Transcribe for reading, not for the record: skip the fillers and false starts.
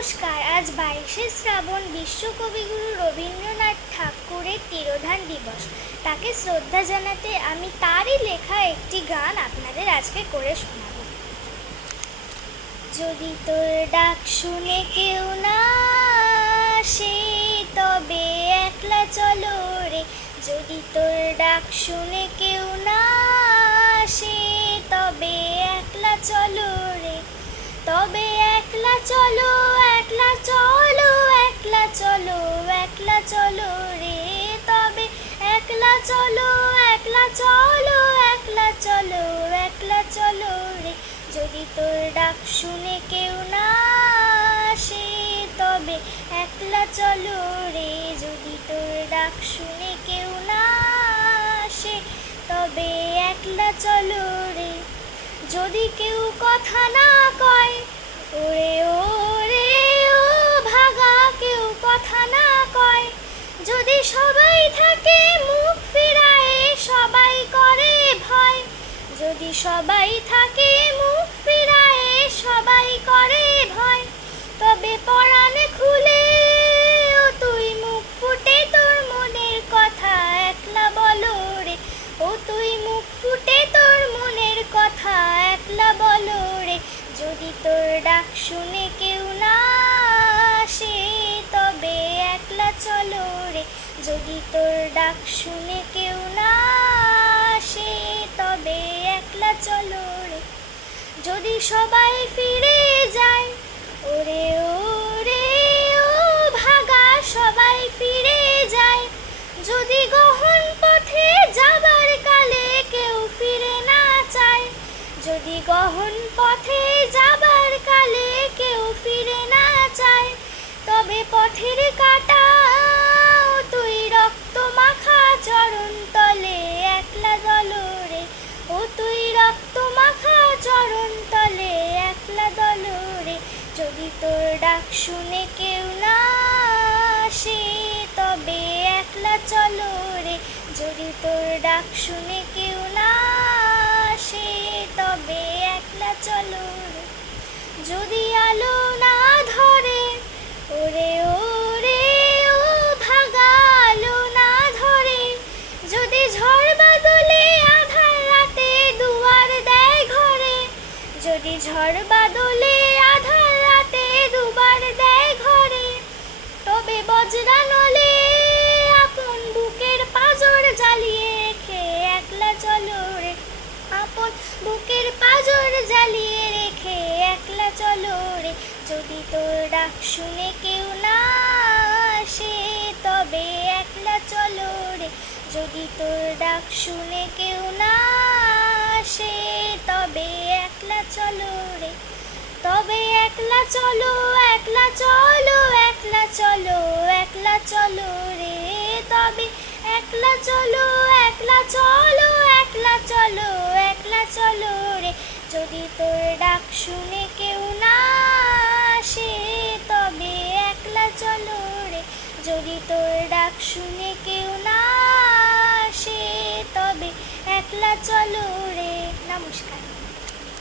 নমস্কার। আজ 22শে শ্রাবণ বিশ্বকবিগুরু রবীন্দ্রনাথ ঠাকুরের তিরোধান দিবস। তাকে শ্রদ্ধা জানাতে আমি তারই লেখা একটি গান আপনাদের আজকে করে শোনাব। যদি তোর ডাক শুনে কেউ না আসে তবে একলা চলো রে। যদি তোর ডাক শুনে কেউ না আসে তবে একলা চলো রে। তবে একলা চলো, একলা চলো, একলা চলো, একলা চলো রে। তবে একলা চলো, একলা চলো, একলা চলো, একলা চলো রে। যদি তোর ডাক শুনে কেউ না আসে তবে একলা চলো রে। যদি তোর ডাক শুনে কেউ না আসে তবে একলা চলো রে। যদি কেউ কথা না কয় ওরে ওরে ও ভাগা, কেউ কথা না কয়। যদি সবাই থাকে মুখ ফিরায়ে সবাই করে ভয়। যদি সবাই থাকে মুখ ফিরায়ে সবাই করে ভয়। তবে পরাণ খুলে ও তুই মুখ ফুটে তোর মনের কথা একলা বলো রে। ও তুই মুখ ফুটে তোর মনের কথা একলা বলো রে। যদি তোর ডাক শুনে কেউ না আসে তবে একলা চলো রে। যদি তোর ডাক শুনে কেউ না আসে তবে একলা চলো রে। যদি সবাই ফিরে যায় ওরে ওরে ও ভাগা, সবাই ফিরে যায়। যদি গহন পথে যাবার কালে কেউ ফিরে না চায়। যদি গহন পথে যাবার কালে কেউ ফিরে না চায়। তবে পথের কাটা তুই রক্ত মাখা চরণ তলে একলা দলো রে। ও তুই রক্ত মাখা চরণ তলে একলা দলো রে। যদি তোর ডাক শুনে কেউ না আসে তবে একলা চলো রে। যদি তোর ডাক শুনে কেউ না আসে তবে একলা চলো রে। যদি আলো না ধরে ওরে ওরে ও ভাগা, আলো না ধরে। যদি ঝড় বাদলে আধার রাতে দুয়ার দেয় ঘরে। যদি ঝড় বাদলে আধার রাতে দুবার দেয় ঘরে। তবে বজ্রা নলে আপন বুকের পাঁজর জ্বালিয়ে রেখে একলা চলো রে। আপন বুকের পাঁজর জ্বালিয়ে রেখে একলা চলো রে। যদি তোর ডাক শুনে কেউ না আসে তবে একলা চলো রে। যদি তোর ডাক শুনে কেউ না আসে তবে একলা চলো রে। তবে একলা চলো, একলা চলো, একলা চলো, একলা চলো রে। তবে একলা চলো, একলা চলো, একলা চলো, একলা চলো রে। যদি তোর ডাক শুনে কেউ না আসে তবে একলা চলো রে। যদি তোর ডাক শুনে কেউ না আসে তবে একলা চলো রে। নমস্কার।